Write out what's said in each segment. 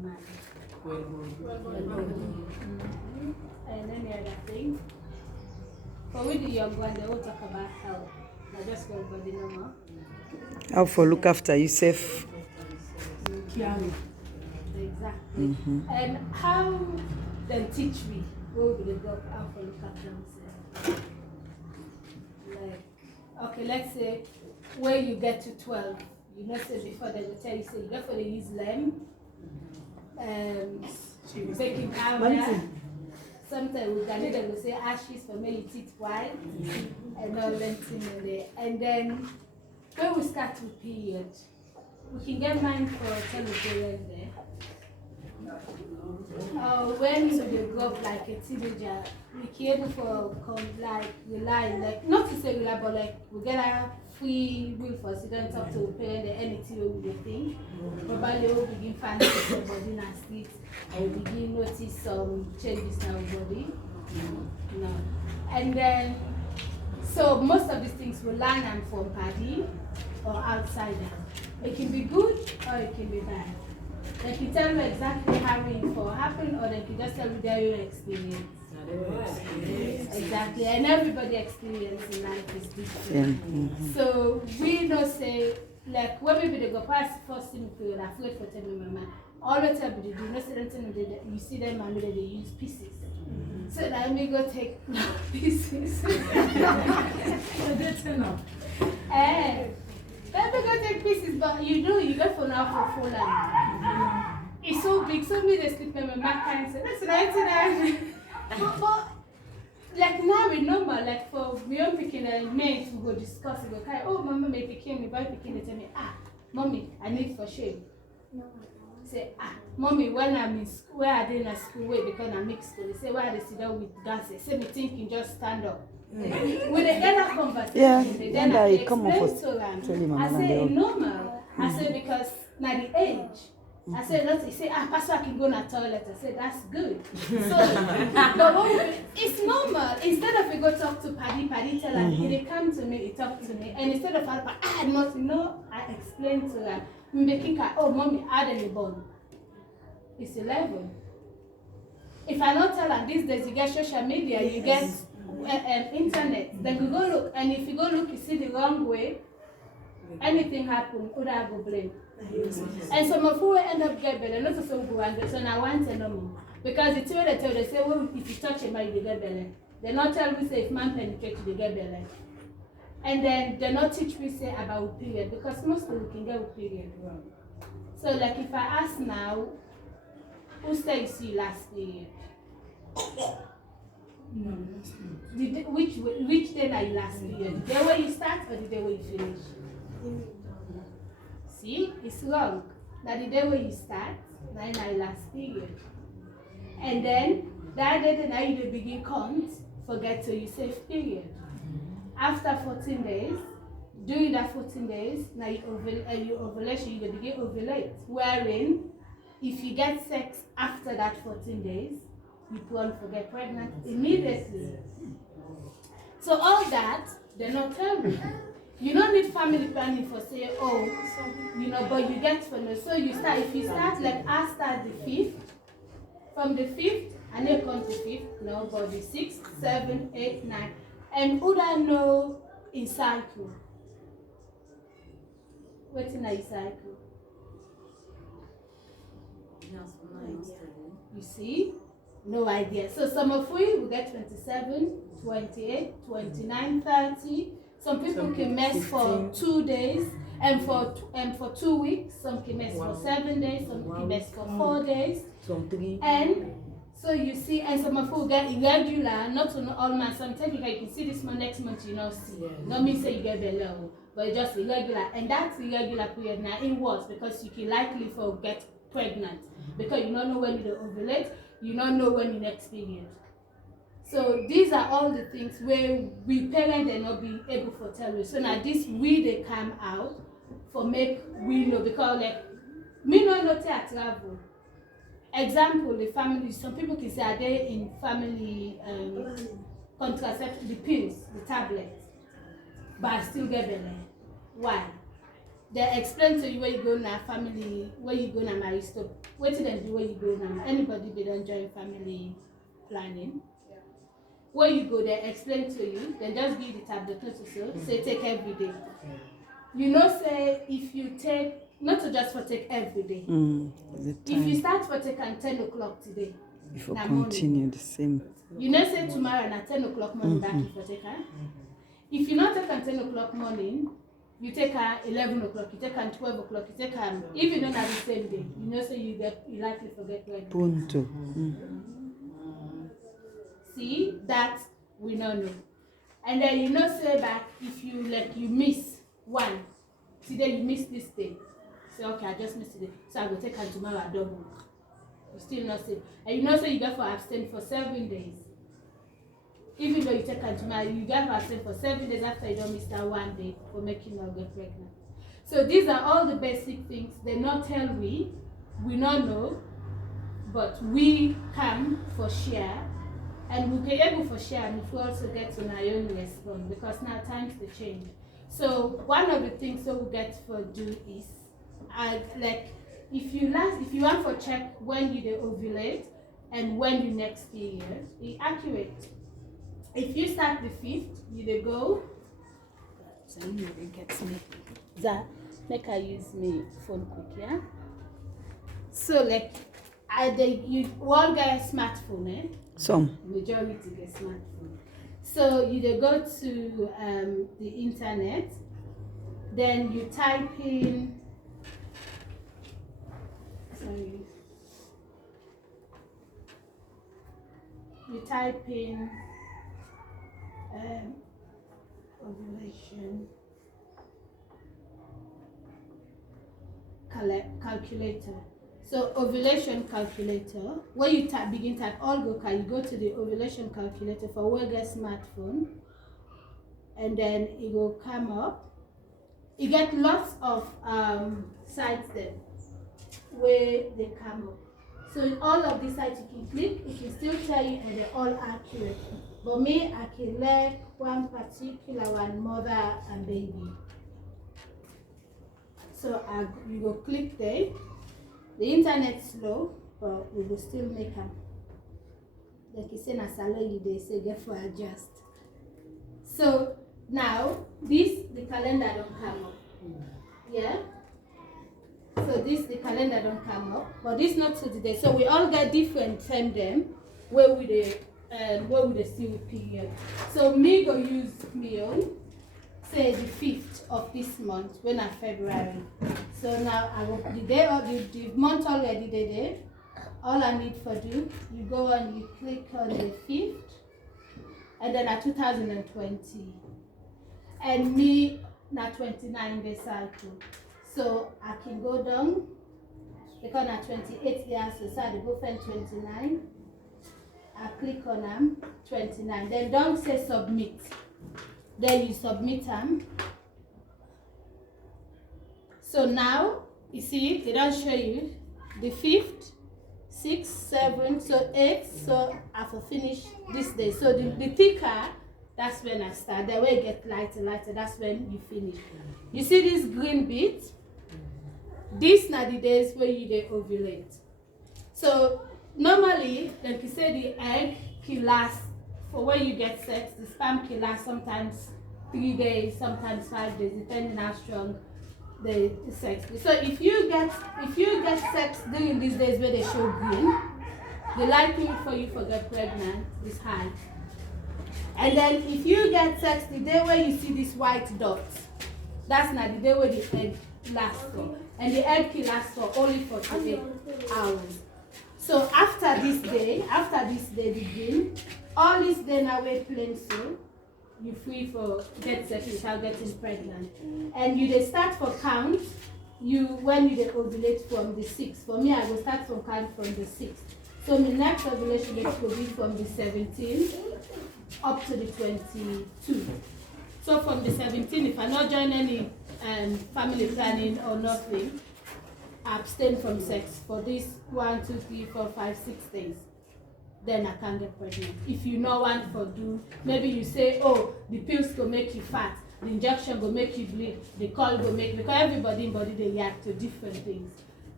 man. And any other thing. But with the young one, they will talk about health. They just go body normal. How for look after yourself. Exactly. And how they teach me where we go how for look after themselves. Like, okay, let's say when you get to 12, you know, say before they will tell you, say you go for the use lamb, baking powder. Sometimes we can they will say ashes for make your teeth white and all that thing in there. And then when we start with period, we can get mine for television there. When you grow up like a teenager, we can able for like rely, like not to say rely, but like we get a free will for students up to parent anything we will think. Probably we'll begin finding the body and sleep, and we begin notice some changes in our body. No. And then so most of these things we learn them from party or outside them. It can be good or it can be bad. They can tell you exactly how it happened, or they can just tell you their experience. Exactly, and everybody experience in life is different. So we don't say, like when we go past first thing period, afraid for telling my mama, all the time they do, not say you see them and they use pieces. So that we go take pieces. So they turn up. Let me go take pieces, but you go for now for full land. It's so big, so me they sleep in my back and say, that's right. But like now we normal, like for young picking and mates we go discuss, we go kind, oh mama may picking me, boy picking they tell me, mommy, I need for shame. Say, mommy, when I'm in school, where are they in a school way because I'm mixed school? They say, why are they sit down with dancers? Say me thinking just stand up. When they get that conversation, they then explain to them. I say normal. I say because now the age. I said, not. He said, Pastor, I can go in the toilet. I said, that's good. So, but it's normal. Instead of we go talk to Paddy tell her, they come to me, he talk to me. And instead of not, I explain to her, making her, oh, mommy, add any bone. It's 11. If I not tell her, these days you get social media, you get internet, then you go look. And if you go look, you see the wrong way, anything happen, could I go blame? And some of who end up get better, not so good, so now I want to know. Because it's what they tell, they say, well, if you touch a man, you get better. They not tell me, say, if man penetrates, you get better. And then they not teach me, say, about period, because most people can get a period wrong. So, like, if I ask now, who says you last period? Which day are you last period? The day where you start or the day where you finish? See, it's wrong. That the day when you start, now you last period. And then that day now you begin count, forget to you safe period. After 14 days, during that 14 days, now you ovulation, you begin ovulate. Wherein, if you get sex after that 14 days, you probably get pregnant immediately. So all that, they not tell you. You don't need family planning for say, but you get for no. So you start, if you start like I start the 5th, from the 5th, and then come to 5th, no, but the 6th, 7th, 8th, 9th. And who I know in cycle? What's in a cycle? You see? No idea. So some of we will get 27, 28, 29, 30. Some people can mess for 2 days, and for 2 weeks. Some can mess for 7 days. Some can mess for 4 days. Some 3. And so you see, and some people get irregular. Not on all months. Sometimes you can see this month, next month you not see. Not mean say you get below, but it's just irregular. And that's irregular period now. It works because you can likely for get pregnant because you don't know when you ovulate. You don't know when you next period. So these are all the things where we parents are not being able to tell you. So now this they come out for make we know because like me not know to travel. Example, the family. Some people can say are they in family contraceptive, the pills, the tablets, but I still get belly. Why? They explain to you where you go now family, where you go now marry stop. what did do when you go now? Anybody they don't join family planning. When you go there, explain to you, then just give the tablet to say take every day. You know, say if you take, not to just for take every day. If you start for take at 10 o'clock today, if you continue morning, the same. You know, say tomorrow at 10 o'clock morning back if you take her. If you not take at 10 o'clock morning, you take her 11 o'clock, you take her 12 o'clock, you take her, even on the same day, you know, so you likely forget when. Punto. See, that we don't know. And then you know, say back, if you you miss one, today you miss this day. Say, okay, I just missed today, so I will take her tomorrow at double. You still not safe. And you know, so you get for abstain for 7 days. Even though you take her tomorrow, you get for abstain for 7 days after you don't miss that 1 day for making her get pregnant. So these are all the basic things. They not tell we not know, but we come for share. And we'll be able for share, and if we also get to our own response, because now times they change. So one of the things that we get for do is, if you want for check when you ovulate and when you next period, it's accurate. If you start the 5th, you go. So you get me. That make I use me phone quick, yeah. So you all get a smartphone, eh? Some. Majority get smartphone. So you go to the internet, then you type in. Sorry. You type in ovulation calculator. So ovulation calculator, when you begin type all you go to the ovulation calculator for Wega smartphone, and then it will come up. You get lots of sites there where they come up. So in all of these sites you can click, it can still tell you and they're all accurate. But me, I can like one particular one, mother and baby. So you go click there. The internet's slow, but we will still make them. Like you say, na salary they say get for adjust. So now the calendar don't come up. Yeah. So the calendar don't come up, but this not to today. So we all get different time them where we the still period. So me go use me own. Say the 5th of this month, when I February. So now I will the day of the month already there. All I need for do, you go and you click on the 5th, and then at 2020, and me na 29 day cycle. So I can go down because na 28 years, so I go find 29. I click on them 29. Then don't say submit. Then you submit them. So now, you see, they don't show you the 5th, 6th, 7th, so 8th, so I will finish this day. So the thicker, that's when I start. The way it gets lighter, that's when you finish. You see this green bit? These are the days where you ovulate. So normally, like you say, the egg can last. For when you get sex, the sperm can last sometimes 3 days, sometimes 5 days, depending how strong the sex is. So if you get sex during these days where they show green, the likelihood for you to get pregnant is high. And then if you get sex the day where you see this white dot, that's not the day where the egg lasts for. And the egg can last for only 48 hours. So after this day begin, all this day now we're playing so you're free for get sex without getting pregnant. And you they start for count when you ovulate from the 6th. For me, I will start from count from the 6th. So my next ovulation date will be from the 17th up to the 22. So from the 17th, if I not join any family planning or nothing, I abstain from sex for this 1, 2, 3, 4, 5, 6 days. Then I can get pregnant. If you know want for do, maybe you say, oh, the pills will make you fat, the injection will make you bleed, the coil will make, because everybody in body they react to different things.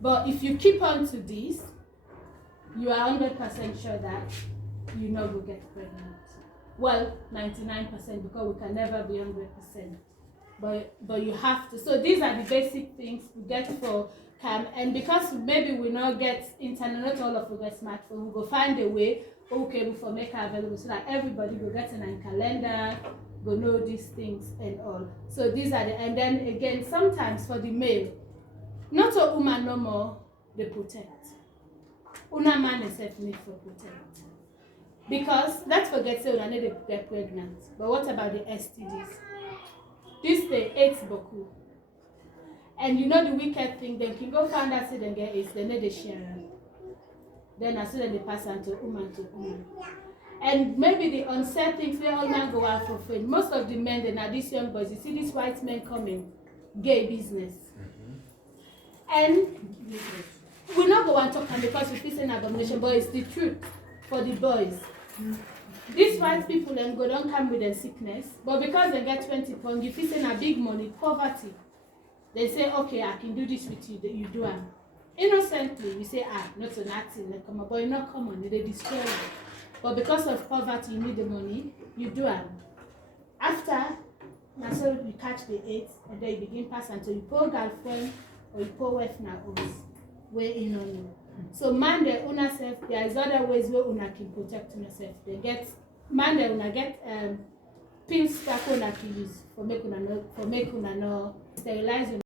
But if you keep on to this, you are 100% sure that you know will get pregnant. Well, 99% because we can never be 100%. But you have to. So these are the basic things we get for CAM. And because maybe we not get internet, not all of us get smartphone, we go find a way, okay, we for make it available so that everybody will get in a calendar, go know these things and all. So these are the, and then again, sometimes for the male, not a woman no more, they protect. Una man is need for protect. Because let's forget say we need to get pregnant. But what about the STDs? This they AIDS boku. And you know the wicked thing, they can go find out say they get AIDS, they need to share. Then as soon as they pass on to woman. And maybe the unsaid things they all man go out for free. Most of the men, then are these young boys, you see these white men coming, gay business. And we not go and talk and because we feel an abomination, but it's the truth for the boys. These white people and go don't come with a sickness, but because they get 20 pounds, you feel saying a big money, poverty. They say, okay, I can do this with you, you do it. Innocently, we say, not so nothing, like come on, but you not come on, they destroy you. But because of poverty, you need the money, you do it. After, now so you catch the AIDS, and then you begin pass until you poor girlfriend or you poor wife now where in on you. So man they own self, there is other ways where una can protect yourself. They get man they una get pills that una can use for make una no sterilize